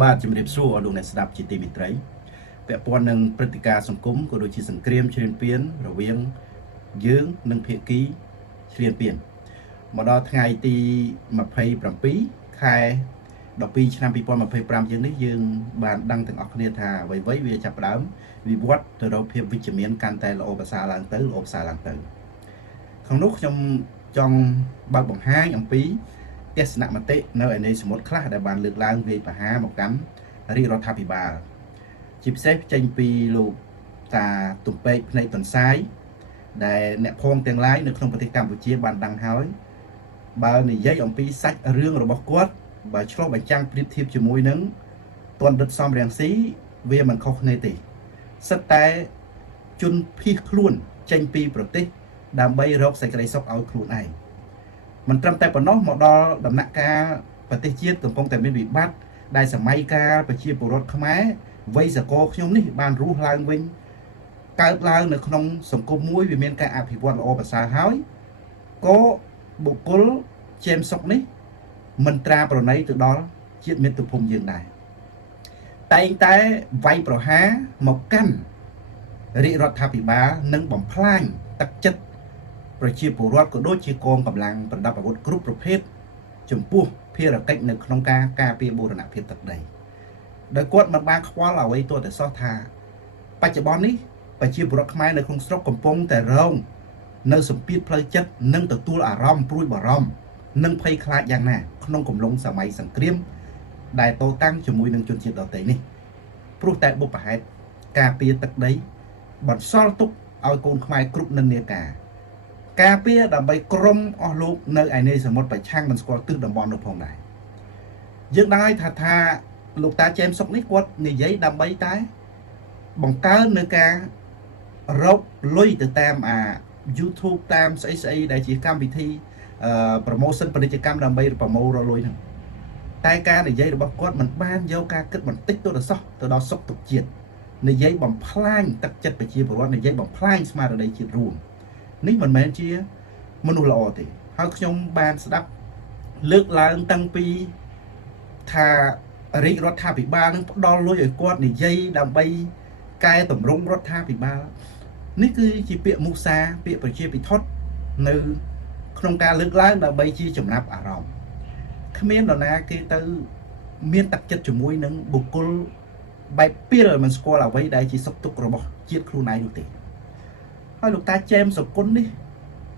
បាទជំរាបសួរលោកអ្នកស្ដាប់ជាទីមេត្រីពាក់ព័ន្ធនឹងព្រឹត្តិការណ៍សង្គមក៏ដូចជាសង្គ្រាមឈ្លានពានរវាងយើងនិងភាគីឈ្លានពានមកដល់ថ្ងៃទី27ខែ12ឆ្នាំ2025យើងនេះយើងបានដឹងទាំងអស់គ្នាថាអ្វីៗវាចាប់ផ្ដើមវិវត្តទៅរកភាពវិជ្ជមានកាន់តែល្អប្រសើរឡើងទៅក្នុងនោះខ្ញុំចង់បើកបង្ហាញអំពីទស្សនៈមតិនៅឯនៃសមុទ្រខ្លះដែលបានលើកឡើងវាយប្រហារមកកាន់រាជរដ្ឋាភិបាលជាពិសេសចេញពីលោកតាទំពេកភ្នែកទន្សាយដែលអ្នកផងទាំងឡាយនៅក្នុងប្រទេសកម្ពុជាបានដឹងហើយបើនិយាយអំពីសាច់រឿងរបស់គាត់បើឆ្លោះបញ្ចាំងប្រៀបធៀបជាមួយនឹងទណ្ឌិតសំរងស៊ីវាមិនខុសគ្នាទេសិតតែជនភៀសខ្លួនចេញពីប្រទេសដើម្បីរកសេចក្តីសុខឲ្យខ្លួនឯងមិនត្រឹមតែប៉ុណ្ណោះមកដល់ដំណាក់កាលប្រទេសជាតិកំពុងតែមានវិបត្តិដែលសម័យកាលប្រជាពលរដ្ឋខ្មែរវ័យសកលខ្ញុំនេះបានរស់ឡើងវិញកើតឡើងនៅក្នុងសង្គមមួយវាមានការអភិវឌ្ឍល្អប្រសើរហើយក៏បុគ្គលជាមសុកនេះមិនត្រាប្រណីទៅដល់ជាតិមាតុភូមិយើងដែរតែងតែវាយប្រហារមកកាន់រាជរដ្ឋាភិបាលនិងបំផ្លាញទឹកចិត្តប្រជាពលរដ្ឋក៏ដូចជាកងកម្លាំងប្រដាប់អាវុធគ្រប់ប្រភេទចំពោះភារកិច្ចនៅក្នុងការការពារបូរណភាពទឹកដីដោយគាត់មិនបានខ្វល់អ្វីទោះតែសោះថាបច្ចុប្បន្ននេះប្រជាពលរដ្ឋខ្មែរនៅក្នុងស្រុកកំពុងតែរងនៅសម្ពាធផ្លូវចិត្តនិងទទួលអារម្មណ៍ព្រួយបារម្ភនិងភ័យខ្លាចយ៉ាងណាក្នុងកំឡុងសម័យសង្គ្រាមដែលតតាំងជាមួយនឹងជនជាតិដទៃនេះព្រោះតែបុព្វហេតុការពារទឹកដីបន្សល់ទុកឲ្យកូនខ្មែរគ្រប់និន្នាការពារដើម្បីក្រុមអស់លោកនៅឯនៃសមុទ្រប្រឆាំងមិនស្គាល់ទិសតំបន់នោះផងដែរយើងដឹងហើយថាលោកតាចេមសុកនេះគាត់និយាយដើម្បីតែបង្កើននៅការរកលុយទៅតាមYouTube តាមស្អីដែលជាកម្មវិធីpromotion ពាណិជ្ជកម្មដើម្បីប្រមូលរកលុយហ្នឹងតែការនិយាយរបស់គាត់មិនបានយកការគិតបន្តិចទៅដល់សុខទុក្ខជាតិនិយាយបំផ្លាញទឹកចិត្តប្រជាពលរដ្ឋនិយាយបំផ្លាញស្មារតីជាតិរួមនេះមិនមែនជាមនុស្សល្អទេហើយខ្ញុំបានស្ដាប់លើកឡើងតាំងពីថារាជរដ្ឋាភិបាលនឹងផ្ដល់លុយឲ្យគាត់និយាយដើម្បីកែតម្រង់រដ្ឋាភិបាលនេះគឺជាពាក្យមុសាពាក្យប្រជាពិធដ្ឋនៅក្នុងការលើកឡើងដើម្បីជាចំណាប់អារម្មណ៍គ្មាននរណាគេទៅមានទឹកចិត្តជាមួយនឹងបុគ្គលបែបពីលមិនស្គាល់អ្វីដែលជាសុខទុក្ខរបស់ជាតិខ្លួនឯងនោះទេហើយលោកតាចេមសុគន្ធនេះ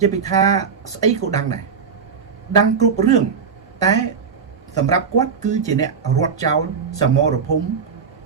ជាពីថាស្អីក៏ដឹងដែរដឹងគ្រប់រឿងតែសម្រាប់គាត់គឺជាអ្នករត់ចោលសមរភូមិ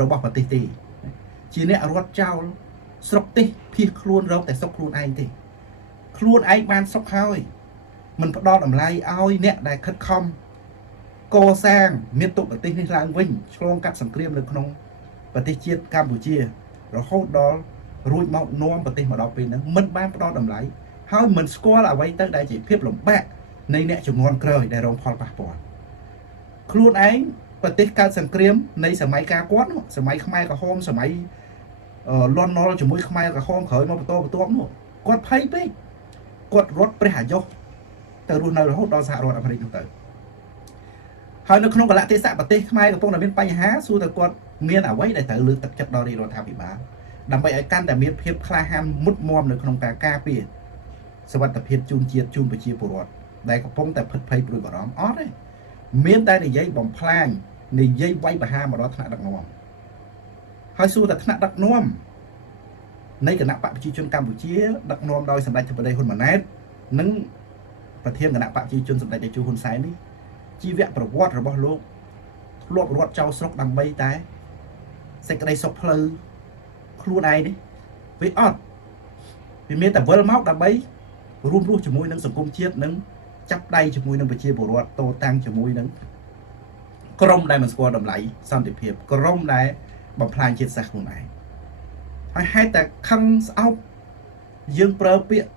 របស់ប្រទេសទេជាអ្នករត់ចោលស្រុកទេសភៀសខ្លួនរកតែសុខខ្លួនឯងទេខ្លួនឯងបានសុខហើយមិនផ្ដល់តម្លៃឲ្យអ្នកដែលខិតខំកសាងមាតុប្រទេសនេះឡើងវិញឆ្លងកាត់សង្គ្រាមនៅក្នុងប្រទេសជាតិកម្ពុជារហូតដល់រួចមកនាំប្រទេសមកដល់ពេលហ្នឹងមិនបានផ្ដល់តម្លៃហើយមិនស្គាល់អ្វីទៅដែលជាភាពលំបាកនៃអ្នកជំនាន់ក្រោយដែលរងផលប៉ះពាល់ខ្លួនឯងប្រទេសកើតសង្គ្រាមនៃសម័យកាលគាត់សម័យខ្មែរក្រហមសម័យលន់នល់ជាមួយខ្មែរក្រហមក្រោយមកបន្ទាប់នោះគាត់ភ័យពេកគាត់រត់ព្រះអាយុទៅរស់នៅរហូតដល់សហរដ្ឋអាមេរិកនោះទៅហើយនៅក្នុងកលៈទេសៈប្រទេសខ្មែរកំពុងតែមានបញ្ហាសួរតែគាត់មានអ្វីដែលត្រូវលើកទឹកចិត្តដល់រាជរដ្ឋាភិបាលដើម្បីឲ្យកាន់តែមានភាពក្លាហានមុតមមនៅក្នុងការការពារសុវត្ថិភាពជូនជាតិជូនប្រជាពលរដ្ឋដែលកំពុងតែភិតភ័យព្រួយបារម្ភអត់ទេមានតែនិយាយបំផ្លាញនិយាយវាយប្រហារមកដល់ថ្នាក់ដឹកនាំហើយសួរតែថ្នាក់ដឹកនាំនៃគណៈបកប្រជាជនកម្ពុជាដឹកនាំដោយសម្ដេចធិបតីហ៊ុនម៉ាណែតនិងប្រធានគណៈបកប្រជាជនសម្ដេចតេជោហ៊ុនសែននេះជីវប្រវត្តិរបស់លោកធ្លាប់រត់ចោលស្រុកដើម្បីតែសេចក្តីសុខផ្លូវខ្លួនឯងនេះវាអត់វាមានតែវិលមកដើម្បីរួមរស់ជាមួយនឹងសង្គមជាតិនិងចាប់ដៃជាមួយនឹងប្រជាពលរដ្ឋតតាំងជាមួយនឹងក្រុមដែលមិនស្គាល់តម្លៃសន្តិភាពក្រុមដែលបំផ្លាញជាតិសាសន៍ខ្លួនឯងហើយហេតុតែខឹងស្អប់យើងប្រើពាក្យ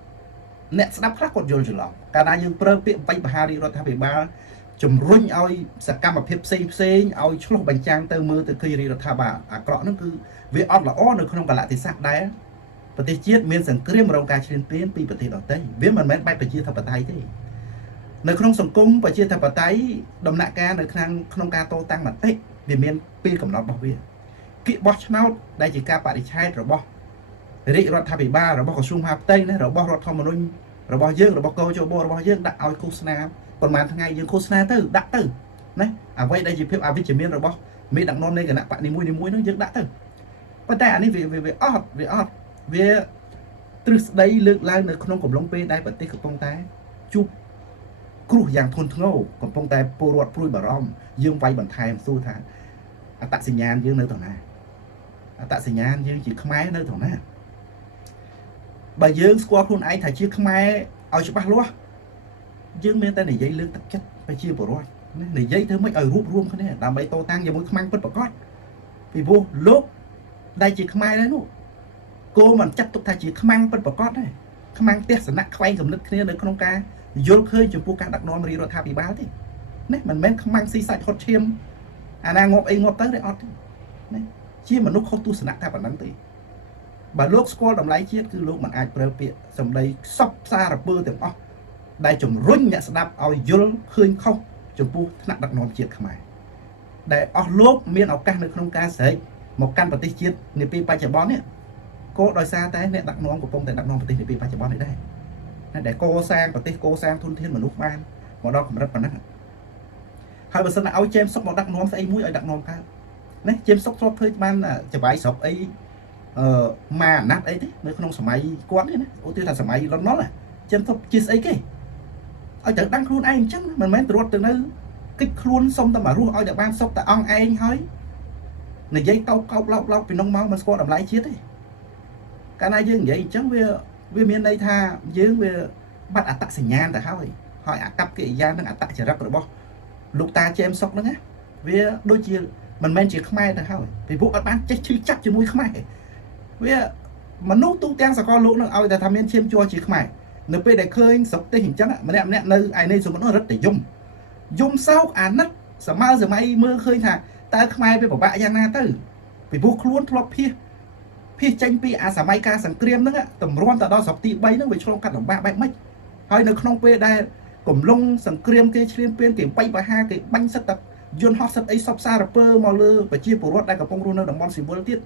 អ្នកស្ដាប់ខ្លះគាត់យល់ច្រឡំកាលណាយើងប្រើពាក្យបិបហារីរដ្ឋាភិបាលជំរុញឲ្យសកម្មភាពផ្សេងឲ្យឆ្លោះបញ្ចាំងទៅមើលទៅឃើញរដ្ឋាភិបាលអាក្រក់ហ្នឹងគឺវាអត់ល្អនៅក្នុងកលៈទេសៈដែរប្រទេសជាតិមានសង្គ្រាមរងការឈ្លានពានពីប្រទេសដទៃវាមិនមែនបែបប្រជាធិបតេយ្យទេនៅក្នុងសង្គមប្រជាធិបតេយ្យដំណាក់កាលនៅក្នុងការតតាំងមតិ vì miền pi cầm nó bảo vệ kỹ bó nào đây chỉ cả bạn đi chạy rồi bó rị rồi thay bị ba rồi bó có sung hạp tây này rồi bó rồi thom mà nuôi rồi bó dương rồi bó câu cho bó rồi bó dương đặt ao Kusna còn mà thằng ngày dương Kusna từ đặt từ này vậy đây chỉ phép à với chỉ miền rồi bó mi đặt non đây cái bạn đi muối nó dương đã từ vấn đề này về ọt về từ đây lượng lai nữa không cùng lông pe đây bật tích của phong tay chụp cru dạng thôn ngô còn phong tay po ruột pui bờ rom dương vay bằng thai su thà tạ sinh nhàn dương nơi thằng này tạ sinh nhàn dương chỉ không máy nơi thằng này bà dương squat luôn ấy thầy chia không máy ao chụp bắt luôn dương bên tay này dây lưng tập chất phải chia bờ ruột này dây thứ mấy ở rúp ruộng cái này làm mấy tô tăng giờ mới không ăn bất bạc con vì vô lốp đây chỉ không ai đấy luôn cô mình chắc tụt thay chỉ không ăn bất bạc con đấy không ăn tết sẵn nặng quay cầm nước kia được không ca vô khơi chụp ca đặt non đi rồi thà bị báo thì nè mình men không ăn xì sạch hot chiêm à na ngộp ấy ngộp tới đấy ọt đấy chia mà lúc không tu sẵn nặng thà bản năng thì bà lúc squat làm lấy chiết cứ lúc mình ai bơ bịa xong đây sắp xa là bơ tưởng ọ đây chồng rung nhẹ sẵn ao vô khơi không chụp nặng đặt non chiết không ai để ở lốp miền ở căn được không ca sấy một căn vật chiết người pi ba chả bón nhé cô đòi xa tới nè đặt non của công tại đặt non vật người pi ba chả bón này đây để cô sang vật cô sang thôn thiên mà lúc ban mà đó cũng rất là nặng hai bữa sau là áo chem sốc một đặt non sẽ mũi ở đặt non cao đấy chem sốc sốc thôi ban là chả bài sọc ấy mà nát ấy thế nếu không sắm máy quán đấy ô tiêu là sắm máy nó là chem sốc chia ấy cái ở chợ đăng luôn anh chắc mình mới ruột từ nơi kích luôn xong ta mà ruột ở ban sốc ta on anh thôi này dây câu lóc vì nông máu mình có làm lại chết đấy cái này dương vậy chắc về miền đây tha dương về bắt tạc sinh nhan tại sao vậy hỏi cặp cái gian đang tạc chỉ rắc rồi bó lúc ta cho em sốc nữa nhé về đôi chia mình men chỉ không ai tại sao vậy vì vụ bán chắc chứ chắc chứ mũi không ai về mà nút tu ten sao con lũ nó ao ta tham miên chiêm chua chỉ không ai nếu bây để khơi sốc tê hình chắc mà nè nơi ai này dùng nó rất để dùng sau nứt sợ mau giờ mày mưa khơi thà ta không ai với bảo bạ giang na tới vì vô luôn thọp phía tranh pi sợ mày ca sẵn kriêm nữa tầm ron ta đó sọc tị bay nó về cho cắt đồng ba bay mấtហើយនៅក្នុងពេលដែលកំឡុងសង្គ្រាមគេឈ្លានពានគេបាយបហាគេបាញ់សិតតែយន្តហោះសិតអីសពសារពើមកលើប្រជាពលរដ្ឋដែលកំពុងរស់នៅតំបន់ស៊ីវិលទៀត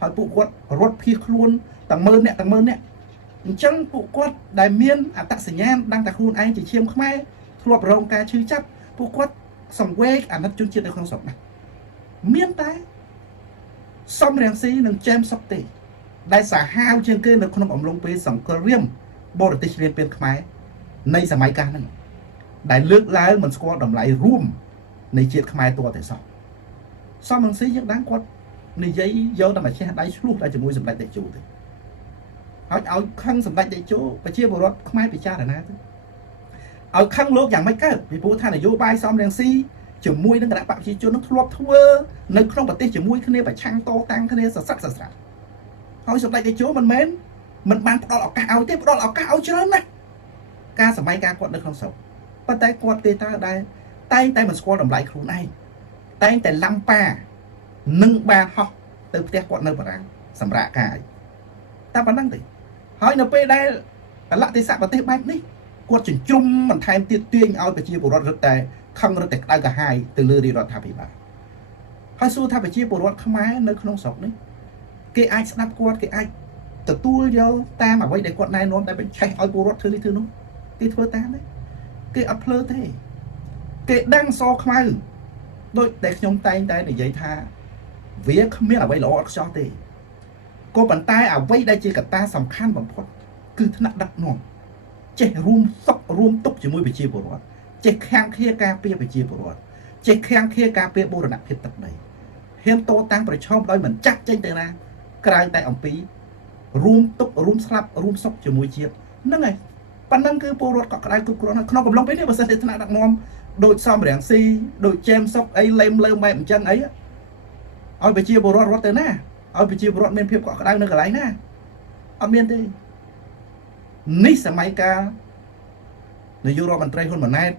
ហើយពួកគាត់រត់ភៀសខ្លួនទាំងមើលអ្នកអញ្ចឹងពួកគាត់ដែលមានអត្តសញ្ញាណដឹងតែខ្លួនឯងជាឈាមខ្មែរធ្លាប់រងការឈឺចាប់ពួកគាត់សង្វេគអាណិតជនជាតិនៅក្នុងស្រុកណាមានតែសំរងស៊ីនិងចែមសុកទេដែលសាហាវជាងគេនៅក្នុងអំឡុងពេលសង្គ្រាមបរទេសឈ្លានពានខ្មែរនៃសម័យកាលហ្នឹងដែលលើកឡើងមិនស្គាល់តម្លៃរួមនៃជាតិខ្មែរតតែសោះសំរងស៊ីយើងដឹងគាត់និយាយយកតែមកចេះដៃឆ្លុះតែជាមួយសម្ដេចតេជោទេហើយឲ្យខឹងសម្ដេចតេជោប្រជាពលរដ្ឋខ្មែរពិចារណាទៅឲ្យខឹងលោកយ៉ាងម៉េចកើតពីព្រោះថានយោបាយសំរងស៊ីជាមួយនឹងគណៈបកប្រជាជននឹងធ្លាប់ធ្វើនៅក្នុងប្រទេសជាមួយគ្នាប្រឆាំងតតាំងគ្នាសសឹកសស្រាក់ហើយសម្ដេចតេជោមិនមែនមិនបានផ្ដល់ឱកាសឲ្យទេផ្ដល់ឱកាសឲ្យច្រើនណាស់ការសម័យការគាត់នៅក្នុងស្រុកប៉ុន្តែគាត់ទេតើដែរតែងតែមិនស្គាល់តម្លៃខ្លួនឯងតែងតែឡំប៉ានឹងបានហោះទៅផ្ទះគាត់នៅបារាំងសម្រាប់កាយតែប៉ុណ្្នឹងទេហើយនៅពេលដែលកលៈទេសៈប្រទេសបែបនេះគាត់ចិញ្ចឹមបន្ថែមទៀតទាញឲ្យប្រជាពលរដ្ឋរត់តែខឹងរត់តែក្តៅកាហាយទៅលើរាជរដ្ឋាភិបាលហើយសួរថាប្រជាពលរដ្ឋខ្មែរនៅក្នុងស្រុកនេះគេអាចស្ដាប់គាត់គេអាចទទួលយកតាមអ្វីដែលគាត់ណែនាំតែបញ្ឆេះឲ្យពលរដ្ឋធ្វើនេះធ្វើនោះគេធ្វើតាមទេគេអត់ភ្លើទេគេដឹងសខ្មៅដូចតែខ្ញុំតែងតែនិយាយថាវាគ្មានអ្វីល្អអត់ខ្ចោះទេក៏ប៉ុន្តែអ្វីដែលជាកត្តាសំខាន់បំផុតគឺថ្នាក់ដឹកនាំចេះរួមសុខរួមទុក្ខជាមួយប្រជាពលរដ្ឋចេះខាំងឃាការពារប្រជាពលរដ្ឋចេះខាំងឃាការពារបូរណភាពទឹកដីហ៊ានតតាំងប្រឈមដោយមិនចាក់ចេញទៅណាក្រៅតែអំពីរួមទុក្ខរួមស្លាប់រួមសុខជាមួយជាតិហ្នឹងហើយប៉ុណ្ណឹងគឺពលរដ្ឋកក់ក្ដៅគ្រប់គ្រាន់ក្នុងកំឡុងពេលនេះបើសិនជាថ្នាក់ដឹកនាំដូចសំរងស៊ីដូចជេមសុកអីលេមលើម៉ែអញ្ចឹងអីឲ្យប្រជាពលរដ្ឋរត់ទៅណាឲ្យប្រជាពលរដ្ឋមានភាពកក់ក្ដៅនៅកន្លែងណាអត់មានទេនេះសម័យកាលនាយករដ្ឋមន្ត្រីហ៊ុនម៉ាណែត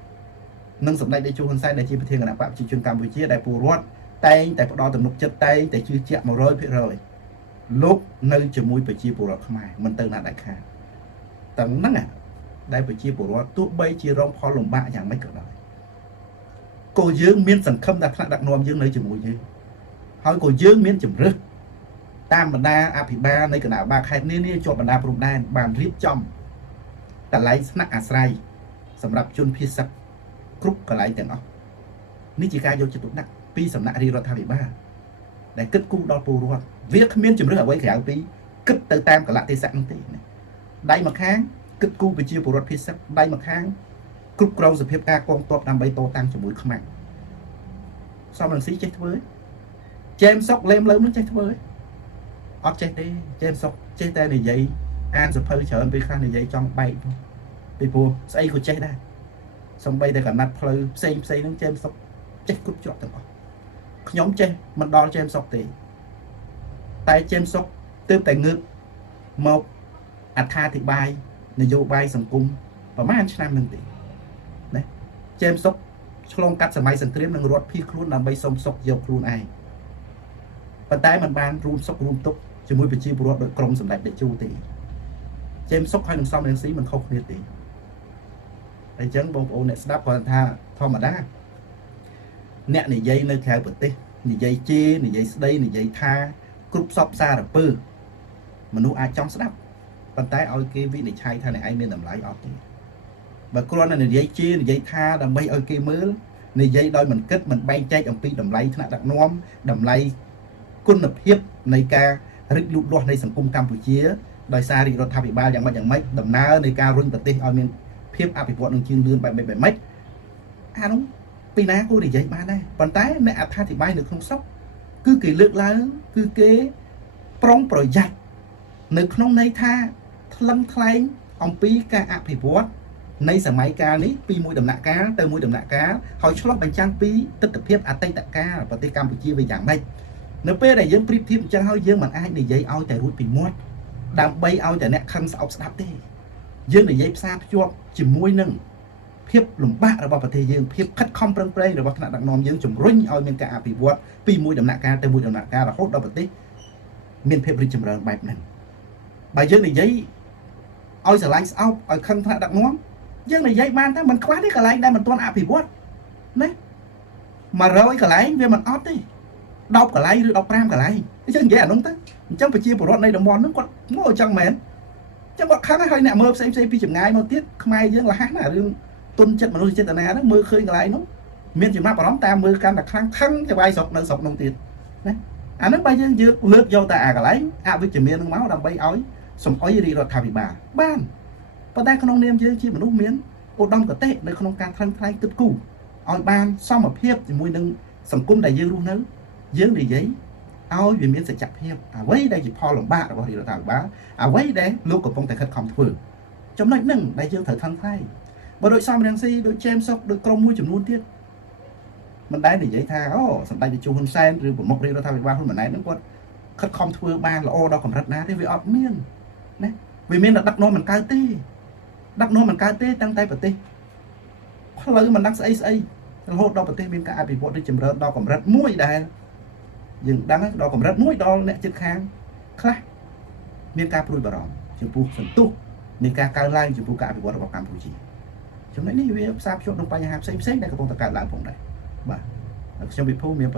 និងសម្ដេចតេជោហ៊ុនសែនដែលជាប្រធានគណៈបកប្រជាជនកម្ពុជាដែលពលរដ្ឋតែងតែផ្ដល់ទំនុកចិត្តតែងតែជឿជាក់ 100% លោកនៅជាមួយប្រជាពលរដ្ឋខ្មែរមិនទៅណាដាច់ខាតទាំងហ្នឹងដែលប្រជាពលរដ្ឋទោះបីជារងផលលំបាកយ៉ាងម៉េចក៏ដោយ cô dương miên sẵn khâm đặt nôm dương nơi chừng mùi dương hỏi cô dương miên chừng rực tam bần đa áp ba nơi cái nào ba khai nên cho bần đa bùng đan bàn riết trongแต่lấyนักอาศัยสำหรับชนพิศักกรุ๊ปก็ไหลแต่เนาะนี่จีการโยนจุดนักปีสำนักรีรัฐาธิบ้าแต่กึศกู้ดอปูรวดเวียขมิ้นจุ่มเรื่องเอาไว้แข่งปีกึศเติมตามกับละเทศะนั่นตีได้มาค้างกึศกู้ไปเชี่ยวปูรวดพิศักได้มาค้างกรุ๊ปเราสเปียกากองตัวนำใบโตตั้งจมูกขมังซ้อมหนังสีเจ๊ทเว้ยเจมส์ซอกเล่มเริ่มนึกเจ๊ทเว้ยออฟเจ๊เต้เจมส์ซอกเจ๊เต้ในใหญ่อ่านสะเพอเฉินไปข้างในใหญ่จองใบไปปูใส่กูเจ๊ได้สมใบแต่กับนัดเพลย์ใส่น้องเจมส์ซอกเจ๊กุดจอดต่างขยมเจ๊มันดอเจมส์ซอกตีแต่เจมส์ซอกเติมแต่เงือกหมกอัฐาธิบายนโยบายสังคมประมาณชนะหนึ่งตีนะเจมส์ซอกชลงกัดสมัยสังเกตนังรถพี่ครูนำใบสมซอกโยครูนไอปัจจัยมันบานรูมซอกรูมตุกจะมุ่ยไปชีบรถโดยกรมสำเร็จเดจูตีเจมส์ซอกให้หนึ่งซ้อมหนึ่งสีมันเข้าเนี่ยตีไอ้จังบงโอเนี่ยสนับก่อนท่าทอมาได้เนี่ยในยัยในแถวปฏิในยัยเจในยัยสไลในยัยท่ากรุ๊ปซอบซาหรือปื้อมนุษย์อาจจ้องสนับปัจจัยเอาเกวิในชายท่าในไอเมียนดำไหลออกตีแบบกรอนในยัยเจในยัยท่าดำใบเอาเกมือในยัยโดยมันเกิดมันใบใจอังปีดำไหลขนาดดักน้อมดำไหลกุนเพียบในการริบลุกล้อในสังคมกัมพูชีโดยซาริรัฐาภิบาลอย่างมันอย่างไม่ดำน้าในการรุ่นปฏิเอาเมียนเพียบอภิปรายหนึ่งชื่นเดือนไปไม่น้องปีน้ากูได้ใหญ่มาได้ปัจจัยในอัฐาธิบายหนึ่งkhông sốc cứ kỳ lược lá cứ kế prongประหยัดหนึ่งน้องในท่าทลังไคลองปีการอภิปรายในสมัยการนี้ปีมวยดำหนักกาเติมมวยดำหนักกาเขาชอบบัญชังปีตัดเพียบอัตติตะกาปฏิกรรมปุจีไปอย่างไม่เนื้อเป้ได้ยังปริบทิพย์จะเขาเยอะเหมือนไอ้ในใหญ่เอาแต่รุ่นปีมวยดำใบเอาแต่เนี่ยคันสอบสนับเต้ยังในใหญ่ซาจวบจิมมวยหนึ่งเพียบหลุมบ้าระบาดประเทศยังเพียบคัดคอมเปรย์หรือว่าขนาดดักนอมยังจุ่มรุ่งเอาเมียนกาอภิวัตปีมวยดำหนักกาแต่มวยดำหนักกาเราโคตรเราปฏิเมียนเพียบริจมระแบบนั้นใบยังในใหญ่เอาสไลด์เอาเอาคันขนาดดักน้อมยังในใหญ่บ้านถ้ามันคว้าได้กระไรได้มันตัวอภิวัตนะมาเราไอ้กระไรเวียมันออดดิดอกกระไรหรือดอกแปรมกระไรจังแย่น้องตั้งจังไปเชียร์ปรถในดมอนนึกว่าโง่จังเหม็นจังว่าข้างให้เนี่ยมือใส่ปีจังไงมาtiết không ai dương là hát là đương tuân chất mà nuôi chất này đó mưa khơi lại nó miền chỉ map bảo ta mưa can là khang khăng cho bay sọc nợ sọc nông tiền đấy nó bay dương dương lướt vô ta cả lấy với chỉ miền máu đầm bay ói sòng ói đi rồi thà bị bà ban và ta không niêm dương chi mà nút miến ô đông cả tệ nơi không can thân thay tức cũ ói ban xong mà phép thì mùi nâng sòng cung đại dương luôn nữa dương để giấy ao vì miễn sẽ chặt hiệp với đây chỉ pho lòng bạ rồi thì thằng bá với đấy lúc của phong tài khất không thường trong này nâng đại dương thời thân thay và đội xong đang si đội chem sọc đội crom mũi chùm luôn tiết mình đấy để giấy tha sẵn tay để chu hôn sen rồi một mốc đi nó thay ba hơn mà này nó có khất không thường ba là ô đâu còn rất ná thế vì ọp miên đấy vì miên là đắc nô mình cao tê tăng tay vào tê lấy mình đắc xây hốt đâu vào tê bên cả bị bộ đi chùm rớt đâu còn rất mũi đây dừng đắng đó còn rất mũi đó nè chân khang khác miền ca pui bảo rồng chụp pu phần tu miền ca cao lai chụp pu cả bị bỏ vào Campuchia chúng này đi về sao cho đông bay hạp xem này các công tác cả làm phòng này và trong bị phô miền